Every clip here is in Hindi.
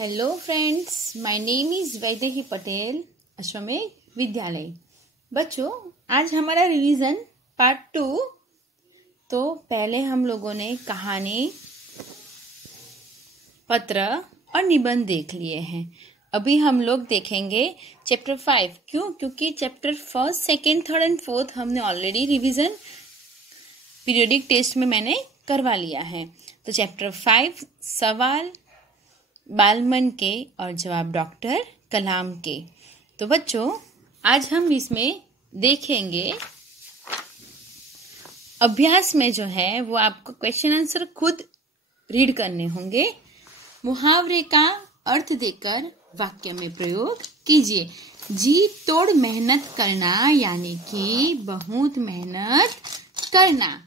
Hello friends, my name is Vaidehi Patel, अश्वमेध विद्यालय। बच्चों, आज हमारा रिवीजन पार्ट 2। तो पहले हम लोगों ने कहानी, पत्र और निबंध देख लिए हैं। अभी हम लोग देखेंगे चैप्टर 5। क्यों? क्योंकि चैप्टर 1, 2, 3 एंड 4 हमने ऑलरेडी रिवीजन पीरियोडिक टेस्ट में मैंने करवा लिया है। तो चैप्टर 5 सवाल बालमन के और जवाब डॉक्टर कलाम के। तो बच्चों, आज हम इसमें देखेंगे अभ्यास में जो है वो आपको क्वेश्चन आंसर खुद रीड करने होंगे। मुहावरे का अर्थ देकर वाक्य में प्रयोग कीजिए। जी तोड़ मेहनत करना यानी कि बहुत मेहनत करना।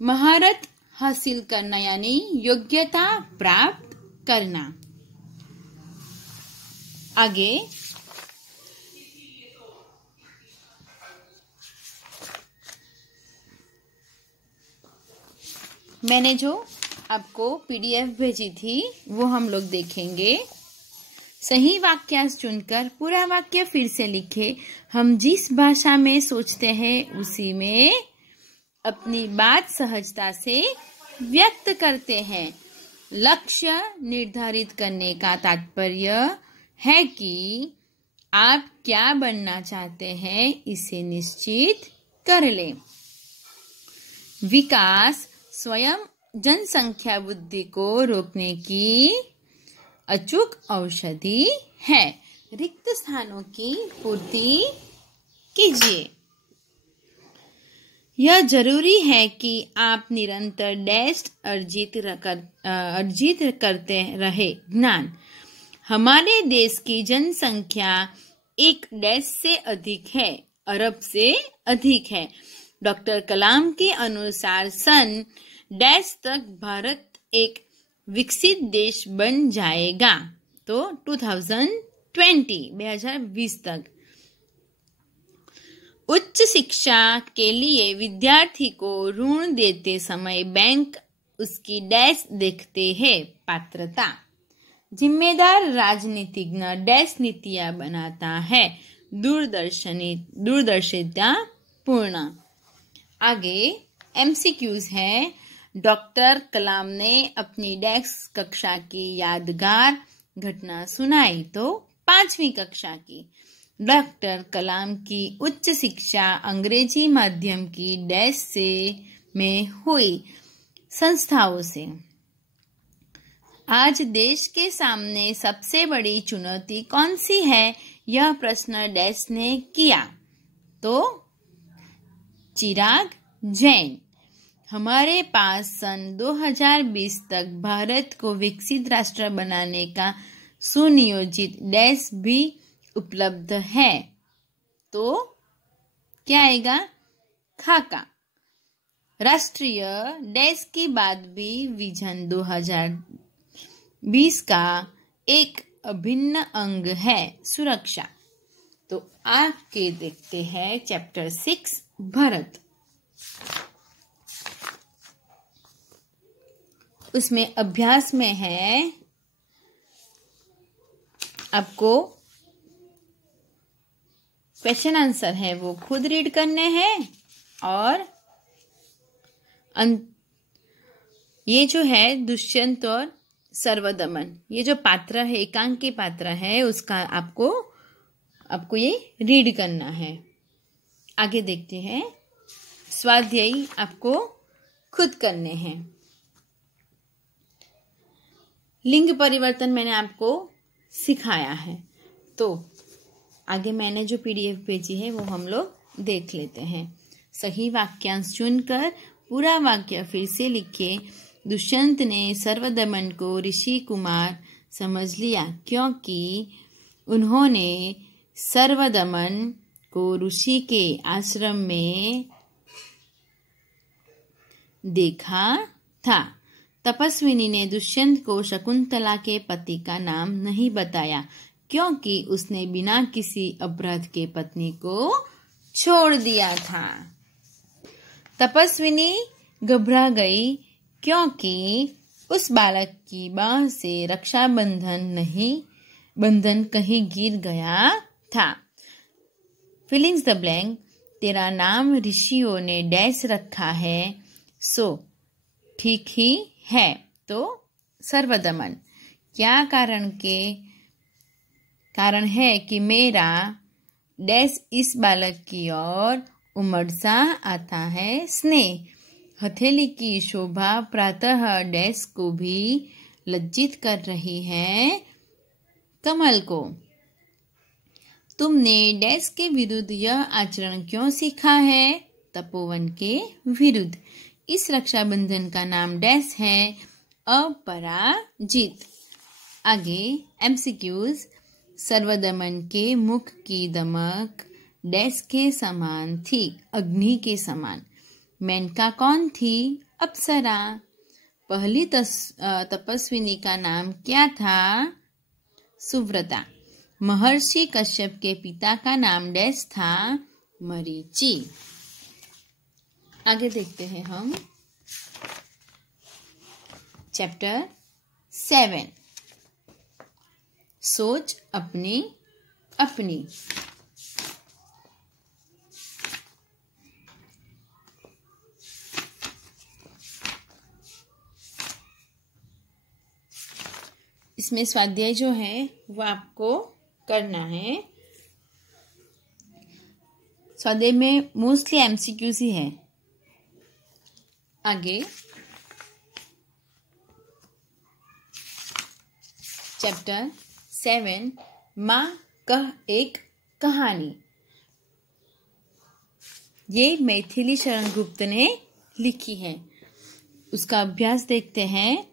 महारत हासिल करना यानी योग्यता प्राप्त करना। आगे मैंने जो आपको पीडीएफ भेजी थी वो हम लोग देखेंगे। सही वाक्यांश चुनकर पूरा वाक्य फिर से लिखे। हम जिस भाषा में सोचते हैं उसी में अपनी बात सहजता से व्यक्त करते हैं। लक्ष्य निर्धारित करने का तात्पर्य है कि आप क्या बनना चाहते हैं इसे निश्चित कर लें। विकास स्वयं जनसंख्या वृद्धि को रोकने की अचूक औषधि है। रिक्त स्थानों की पूर्ति कीजिए। यह जरूरी है कि आप निरंतर डैश अर्जित करते रहे। ज्ञान। हमारे देश की जनसंख्या 1 डैश से अधिक है, अरब से अधिक है। डॉक्टर कलाम के अनुसार सन डैश तक भारत एक विकसित देश बन जाएगा। तो 2020 तक। उच्च शिक्षा के लिए विद्यार्थी को ऋण देते समय बैंक उसकी डैश देखते हैं। पात्रता। जिम्मेदार राजनीतिज्ञ डैश नीतियां बनाता है। दूरदर्शिता पूर्ण। आगे एमसीक्यूज है। डॉक्टर कलाम ने अपनी डैश कक्षा की यादगार घटना सुनाई। तो 5वीं कक्षा की। डॉक्टर कलाम की उच्च शिक्षा अंग्रेजी माध्यम की डैश से में हुई संस्थाओं से। आज देश के सामने सबसे बड़ी चुनौती कौन सी है? यह प्रश्न डैश ने किया। तो चिराग जैन। हमारे पास सन 2020 तक भारत को विकसित राष्ट्र बनाने का सुनियोजित डैश भी उपलब्ध है। तो क्या आएगा? खाका। राष्ट्रीय डैश की बात भी विजन 2020 का एक अभिन्न अंग है। सुरक्षा। तो आगे देखते हैं चैप्टर 6 भारत। उसमें अभ्यास में है आपको क्वेश्चन आंसर है वो खुद रीड करने हैं। और ये जो है दुष्यंत और सर्वदमन, ये जो पात्र है, एकांकी पात्र है, उसका आपको ये रीड करना है। आगे देखते हैं। स्वाध्याय आपको खुद करने हैं। लिंग परिवर्तन मैंने आपको सिखाया है। तो आगे मैंने जो पीडीएफ भेजी है वो हम लोग देख लेते हैं। सही वाक्यांश चुनकर पूरा वाक्य फिर से लिखे। दुष्यंत ने सर्वदमन को ऋषि कुमार समझ लिया क्योंकि उन्होंने सर्वदमन को ऋषि के आश्रम में देखा था। तपस्विनी ने दुष्यंत को शकुंतला के पति का नाम नहीं बताया क्योंकि उसने बिना किसी अपराध के पत्नी को छोड़ दिया था। तपस्विनी घबरा गई क्योंकि उस बालक की बाह से बंधन कहीं गिर गया था। Fillings the blank. तेरा नाम ऋषियों ने डैश रखा है, सो ठीक ही है। तो सर्वदमन। क्या कारण है कि मेरा डैश इस बालक की ओर उमड़ सा आता है स्नेह। हथेली की शोभा प्रातः डैश को भी लज्जित कर रही है कमल को। तुमने डैश के विरुद्ध यह आचरण क्यों सीखा है? तपोवन के विरुद्ध। इस रक्षाबंधन का नाम डैश है, अपराजित। आगे एमसीक्यूज। सर्वदमन के मुख की दमक डैश के समान थी, अग्नि के समान। मेनका कौन थी? अप्सरा। पहली तपस्विनी का नाम क्या था? सुव्रता। महर्षि कश्यप के पिता का नाम डैश था? मरीचि। आगे देखते हैं हम चैप्टर 7। सोच अपनी अपनी। इसमें स्वाध्याय जो है वो आपको करना है। स्वाध्याय में मोस्टली एमसीक्यूज ही है। आगे चैप्टर 7 माँ कह एक कहानी। ये मैथिली शरण गुप्त ने लिखी है। उसका अभ्यास देखते हैं।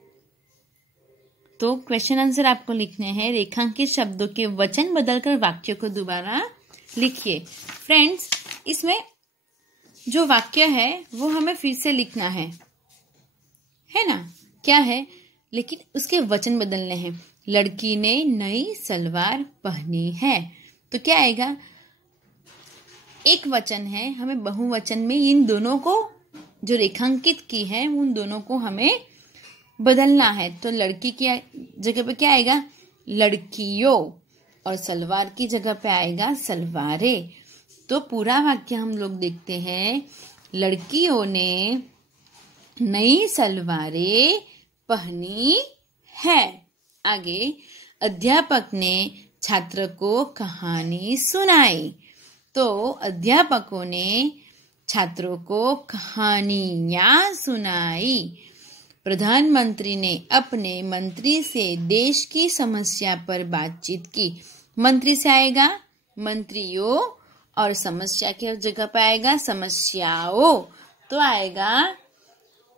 तो क्वेश्चन आंसर आपको लिखने हैं। रेखांकित शब्दों के वचन बदलकर वाक्य को दोबारा लिखिए। फ्रेंड्स, इसमें जो वाक्य है वो हमें फिर से लिखना है ना? क्या है? लेकिन उसके वचन बदलने हैं। लड़की ने नई सलवार पहनी है, तो क्या आएगा? एक वचन है, हमें बहुवचन में इन दोनों को जो रेखांकित की है उन दोनों को हमें बदलना है। तो लड़की की जगह पे क्या आएगा? लड़कियों। और सलवार की जगह पे आएगा सलवारे। तो पूरा वाक्य हम लोग देखते हैं। लड़कियों ने नई सलवारें पहनी है। आगे अध्यापक ने छात्र को कहानी सुनाई। तो अध्यापकों ने छात्रों को कहानियां सुनाई। प्रधानमंत्री ने अपने मंत्री से देश की समस्या पर बातचीत की। मंत्री से आएगा मंत्रियों और समस्या की जगह पर आएगा समस्याओं। तो आएगा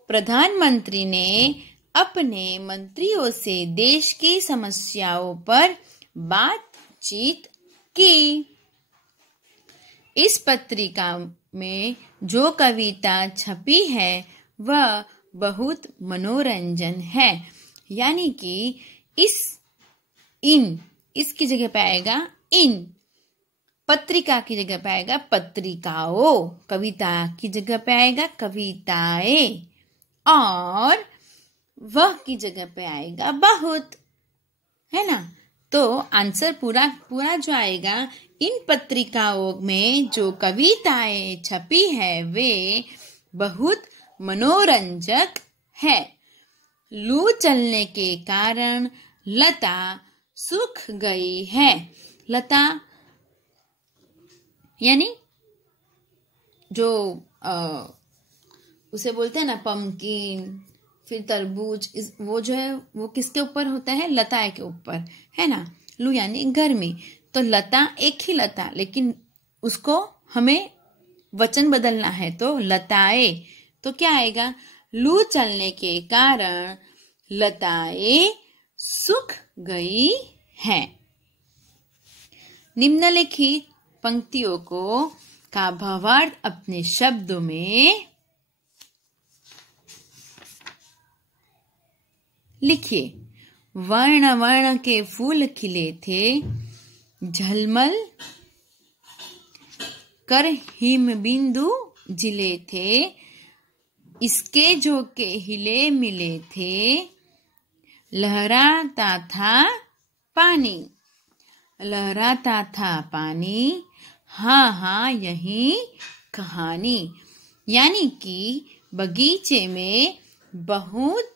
प्रधानमंत्री ने अपने मंत्रियों से देश की समस्याओं पर बातचीत की। इस पत्रिका में जो कविता छपी है वह बहुत मनोरंजन है। यानी कि इसकी जगह पे आएगा इन। पत्रिका की जगह पे आएगा पत्रिकाओं। कविता की जगह पे आएगा कविताएं। और वह की जगह पे आएगा बहुत, है ना? तो आंसर पूरा जो आएगा, इन पत्रिकाओं में जो कविताएं छपी है वे बहुत मनोरंजक है। लू चलने के कारण लता सूख गई है। लता यानी जो उसे बोलते हैं ना पम्पकिन, फिर तरबूज, वो जो है वो किसके ऊपर होता है? लता के ऊपर, है ना? लू यानी गर्मी। तो लता एक ही लता, लेकिन उसको हमें वचन बदलना है। तो लताएं। तो क्या आएगा? लू चलने के कारण लताएं सूख गई हैं। निम्नलिखित पंक्तियों का भावार्थ अपने शब्दों में लिखिए। वर्ण वर्ण के फूल खिले थे, झलमल कर हिम बिंदु जिले थे, इसके झोंके हिले मिले थे, लहराता था पानी। लहराता था पानी, हाँ हाँ यही कहानी। यानी कि बगीचे में बहुत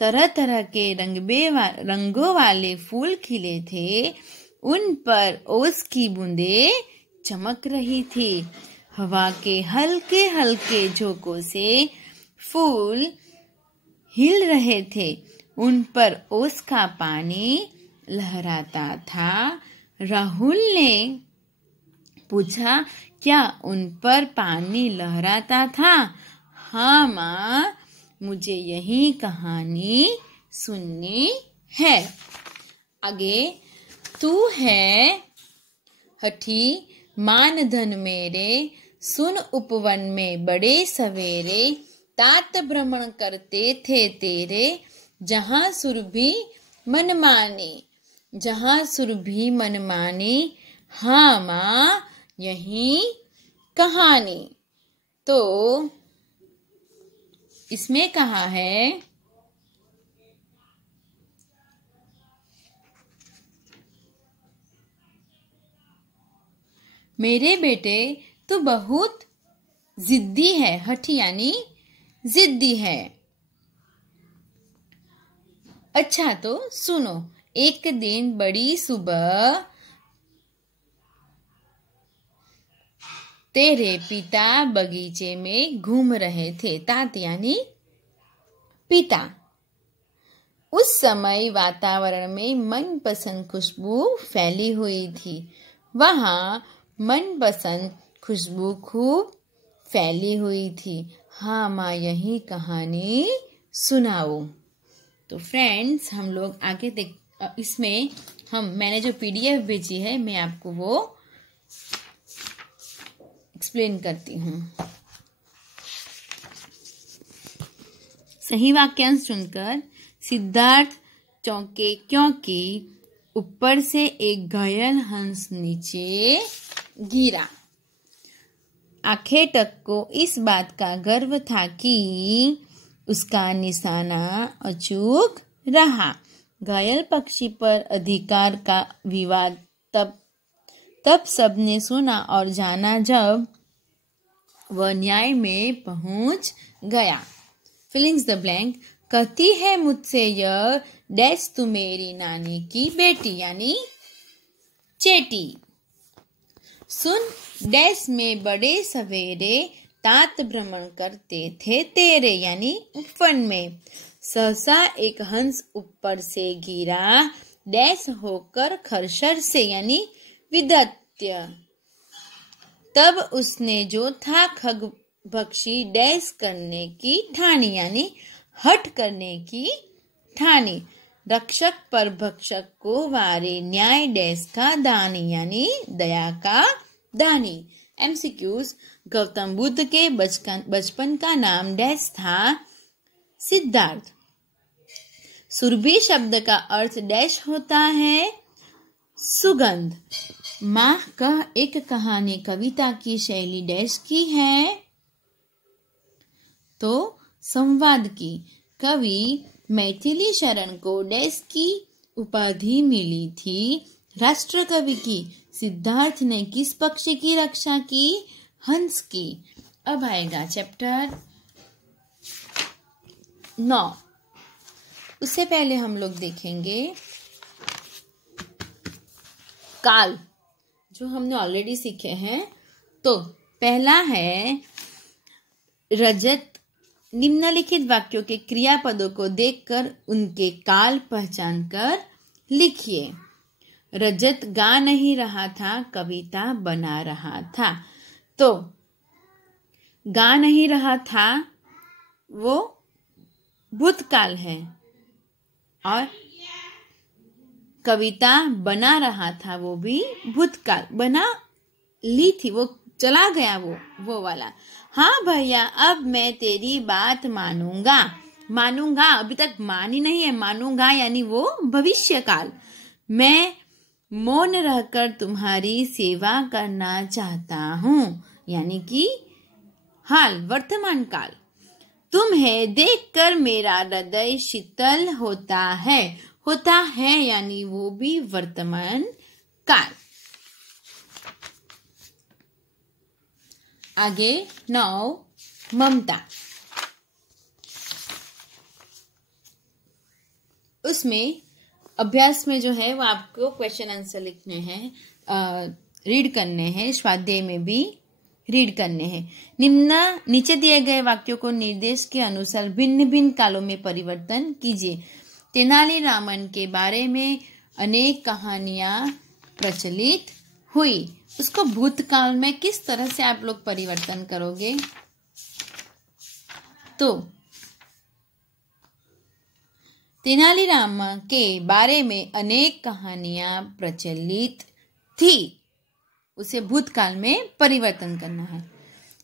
तरह तरह के रंगों वाले फूल खिले थे। उन पर ओस की बूंदें चमक रही थी। हवा के हल्के हल्के झोंकों से फूल हिल रहे थे। उन पर ओस का पानी लहराता था। राहुल ने पूछा, क्या उन पर पानी लहराता था? हाँ माँ, मुझे यही कहानी सुननी है। आगे, तू है हठी मान धन मेरे, सुन उपवन में बड़े सवेरे, तात भ्रमण करते थे तेरे, जहाँ सुरभि मनमानी। जहाँ सुरभि मनमानी, हाँ माँ यही कहानी। तो इसमें कहा है, मेरे बेटे तू बहुत जिद्दी है। हठी यानी जिद्दी है। अच्छा तो सुनो। एक दिन बड़ी सुबह तेरे पिता बगीचे में घूम रहे थे। तात यानी पिता। उस समय वातावरण में मनपसंद खुशबू फैली हुई थी। वहाँ मनपसंद खुशबू खूब फैली हुई थी। हाँ माँ यही कहानी सुनाओ। तो फ्रेंड्स, हम लोग आगे इसमें मैंने जो PDF भेजी है, मैं आपको वो एक्सप्लेन करती हूँ। सही वाक्यांश चुनकर सिद्धार्थ चौंके, क्योंकि ऊपर से एक घायल हंस नीचे गिरा। आखेटक को इस बात का गर्व था कि उसका निशाना अचूक रहा। घायल पक्षी पर अधिकार का विवाद तब सबने सुना और जाना जब वह न्याय में पहुंच गया। Fillings the blank. कहती है मुझसे यह डैश तू मेरी नानी की बेटी यानी चेटी। सुन डैश में बड़े सवेरे, तात भ्रमण करते थे तेरे यानी उपवन में। सहसा एक हंस ऊपर से गिरा, डैश होकर खरशर से यानी विदत्य। तब उसने जो था खगभक्षी डैश करने की ठानी यानी हट करने की ठानी। रक्षक पर भक्षक को वारे, न्याय डैश का दानी यानी दया का दानी। MCQs। गौतम बुद्ध के बचपन का नाम डैश था सिद्धार्थ। सुरभि शब्द का अर्थ डैश होता है सुगंध। माँ कह एक कहानी कविता की शैली डैश की है, तो संवाद की। कवि मैथिली शरण को डैश की उपाधि मिली थी, राष्ट्र कवि की। सिद्धार्थ ने किस पक्षी की रक्षा की? हंस की। अब आएगा चैप्टर 9। उससे पहले हम लोग देखेंगे काल, जो हमने ऑलरेडी सीखे हैं। तो पहला है रजत। निम्नलिखित वाक्यों के क्रियापदों को देखकर उनके काल पहचान कर लिखिए। रजत गा नहीं रहा था, कविता बना रहा था। तो गा नहीं रहा था वो भूतकाल है, और कविता बना रहा था वो भी भूतकाल। बना ली थी, वो चला गया वो वाला। हाँ भैया, अब मैं तेरी बात मानूंगा। मानूंगा अभी तक मानी नहीं है, मानूंगा यानी वो भविष्य काल। मैं मौन रहकर तुम्हारी सेवा करना चाहता हूँ, यानी कि हाल वर्तमान काल। तुम्हें देखकर मेरा हृदय शीतल होता है यानी वो भी वर्तमान काल। आगे 9 ममता। उसमें अभ्यास में जो है वो आपको क्वेश्चन आंसर लिखने हैं, रीड करने हैं, स्वाध्याय में भी रीड करने हैं। नीचे दिए गए वाक्यों को निर्देश के अनुसार भिन्न भिन्न कालों में परिवर्तन कीजिए। तेनालीरामन के बारे में अनेक कहानियां प्रचलित हुई, उसको भूतकाल में किस तरह से आप लोग परिवर्तन करोगे? तो तेनालीरामन के बारे में अनेक कहानियां प्रचलित थी, उसे भूतकाल में परिवर्तन करना है।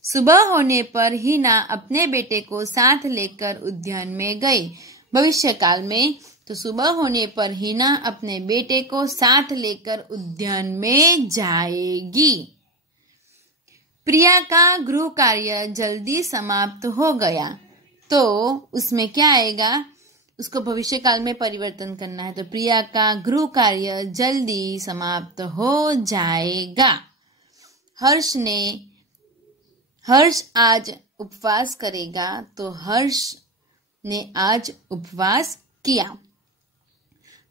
सुबह होने पर हीना अपने बेटे को साथ लेकर उद्यान में गई। भविष्य काल में तो सुबह होने पर हीना अपने बेटे को साथ लेकर उद्यान में जाएगी। प्रिया का गृह कार्य जल्दी समाप्त हो गया, तो उसमें क्या आएगा? उसको भविष्य काल में परिवर्तन करना है। तो प्रिया का गृह कार्य जल्दी समाप्त हो जाएगा। हर्ष आज उपवास करेगा, तो हर्ष ने आज उपवास किया।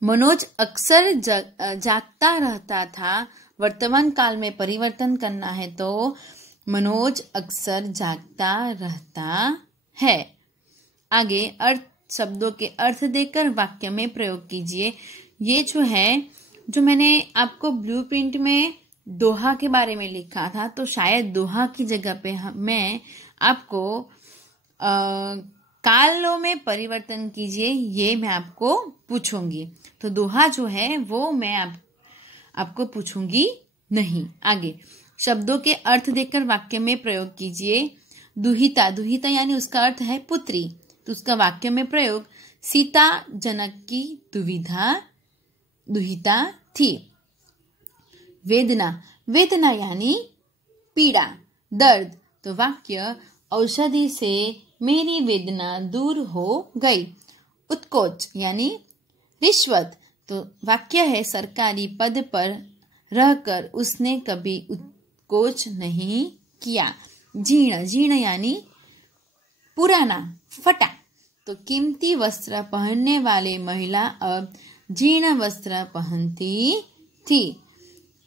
मनोज अक्सर जागता रहता था, वर्तमान काल में परिवर्तन करना है, तो मनोज अक्सर जागता रहता है। आगे शब्दों के अर्थ देकर वाक्य में प्रयोग कीजिए। ये जो है, जो मैंने आपको ब्लूप्रिंट में दोहा के बारे में लिखा था, तो शायद दोहा की जगह पे मैं आपको कालों में परिवर्तन कीजिए, ये मैं आपको पूछूंगी। तो दोहा जो है वो मैं आपको पूछूंगी नहीं। आगे शब्दों के अर्थ देकर वाक्य में प्रयोग कीजिए। दुहिता यानी उसका अर्थ है पुत्री, तो उसका वाक्य में प्रयोग, सीता जनक की दुहिता थी। वेदना यानी पीड़ा, दर्द, तो वाक्य, औषधि से मेरी वेदना दूर हो गई। उत्कोच यानी रिश्वत, तो वाक्य है, सरकारी पद पर रहकर उसने कभी उत्कोच नहीं किया। जीर्ण यानी पुराना, फटा, तो कीमती वस्त्र पहनने वाले महिला अब जीर्ण वस्त्र पहनती थी।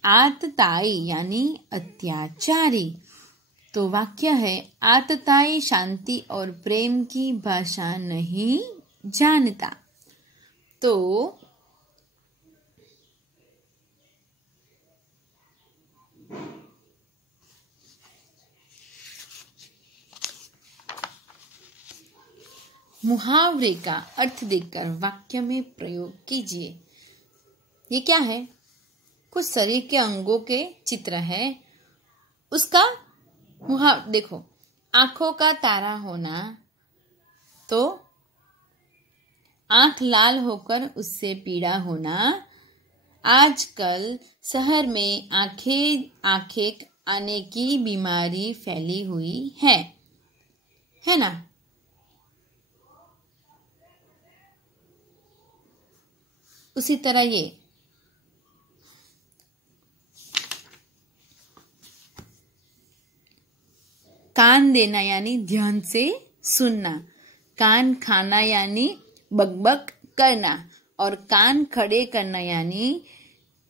आतताई यानी अत्याचारी, तो वाक्य है, आतताई शांति और प्रेम की भाषा नहीं जानता। तो मुहावरे का अर्थ देकर वाक्य में प्रयोग कीजिए। ये क्या है? कुछ शरीर के अंगों के चित्र है, उसका देखो, आंखों का तारा होना, तो आंख लाल होकर उससे पीड़ा होना। आजकल शहर में आंखें आने की बीमारी फैली हुई है ना? उसी तरह ये कान देना यानी ध्यान से सुनना, कान खाना यानी बकबक करना, और कान खड़े करना यानी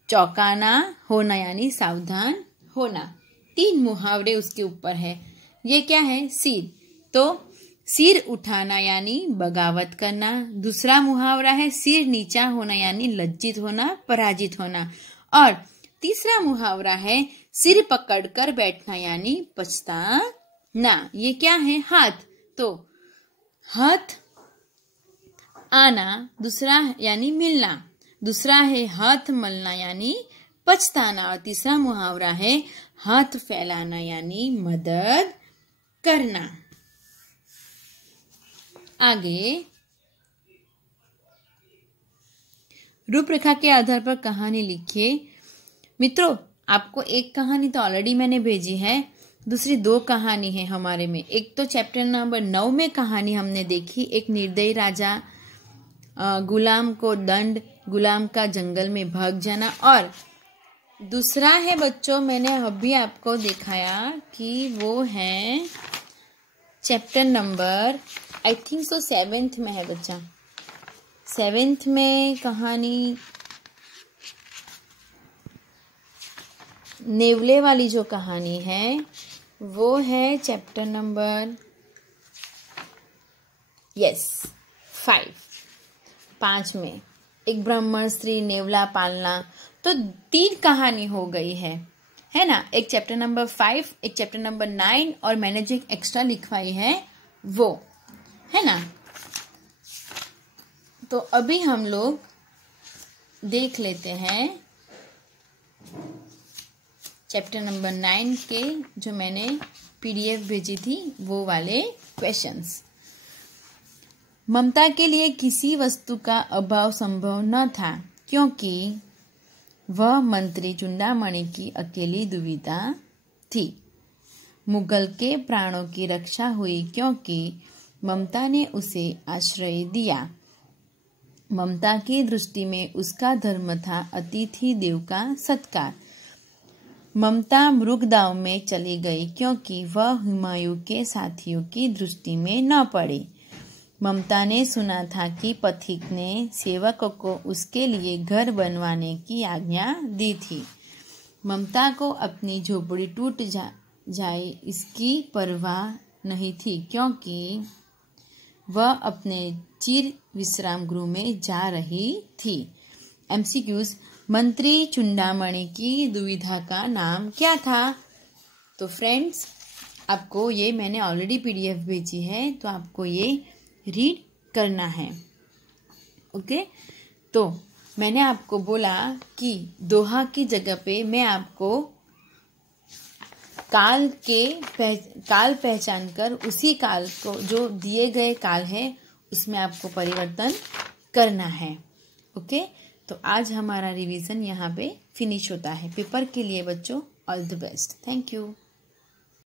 चौंकाना होना यानी सावधान होना। 3 मुहावरे उसके ऊपर है। ये क्या है? सिर, तो सिर उठाना यानी बगावत करना। दूसरा मुहावरा है सिर नीचा होना यानी लज्जित होना, पराजित होना। और तीसरा मुहावरा है सिर पकड़कर बैठना यानी पछताना। ये क्या है? हाथ, तो हाथ आना दूसरा यानी मिलना, दूसरा है हाथ मलना यानी पछताना, और तीसरा मुहावरा है हाथ फैलाना यानी मदद करना। आगे रूपरेखा के आधार पर कहानी लिखिए। मित्रों, आपको एक कहानी तो ऑलरेडी मैंने भेजी है, दूसरी 2 कहानी है हमारे में। एक तो चैप्टर नंबर 9 में कहानी हमने देखी, एक निर्दयी राजा, गुलाम को दंड, गुलाम का जंगल में भाग जाना। और दूसरा है बच्चों, मैंने अभी आपको दिखाया कि वो है chapter number I think so 7th में है बच्चा। 7th में कहानी नेवले वाली जो कहानी है वो है चैप्टर नंबर 5 में। एक ब्राह्मण स्त्री नेवला पालना। तो 3 कहानी हो गई है ना। एक चैप्टर नंबर 5, एक चैप्टर नंबर 9 और मैंने जो एक एक्स्ट्रा लिखवाई है वो, है ना। तो अभी हम लोग देख लेते हैं चैप्टर नंबर 9 के जो मैंने PDF भेजी थी वो वाले क्वेश्चंस। ममता के लिए किसी वस्तु का अभाव संभव न था क्योंकि वह मंत्री चुंडामणि की अकेली दुविधा थी। मुगल के प्राणों की रक्षा हुई क्योंकि ममता ने उसे आश्रय दिया। ममता की दृष्टि में उसका धर्म था अतिथि देव का सत्कार। ममता मृगदाव में चली गई क्योंकि वह हुमायूं के साथियों की दृष्टि में न पड़ी। ममता ने सुना था कि पथिक ने सेवकों को उसके लिए घर बनवाने की आज्ञा दी थी। ममता को अपनी झोपड़ी टूट जाए इसकी परवाह नहीं थी क्योंकि वह अपने चिर विश्राम गृह में जा रही थी। MCQs, मंत्री चुंडामणि की दुविधा का नाम क्या था? तो फ्रेंड्स, आपको ये मैंने ऑलरेडी PDF भेजी है तो आपको ये रीड करना है। ओके, तो मैंने आपको बोला कि दोहा की जगह पे मैं आपको काल पहचान कर उसी काल को जो दिए गए काल है उसमें आपको परिवर्तन करना है। ओके, तो आज हमारा रिवीजन यहाँ पे फिनिश होता है। पेपर के लिए बच्चों all the best. Thank you.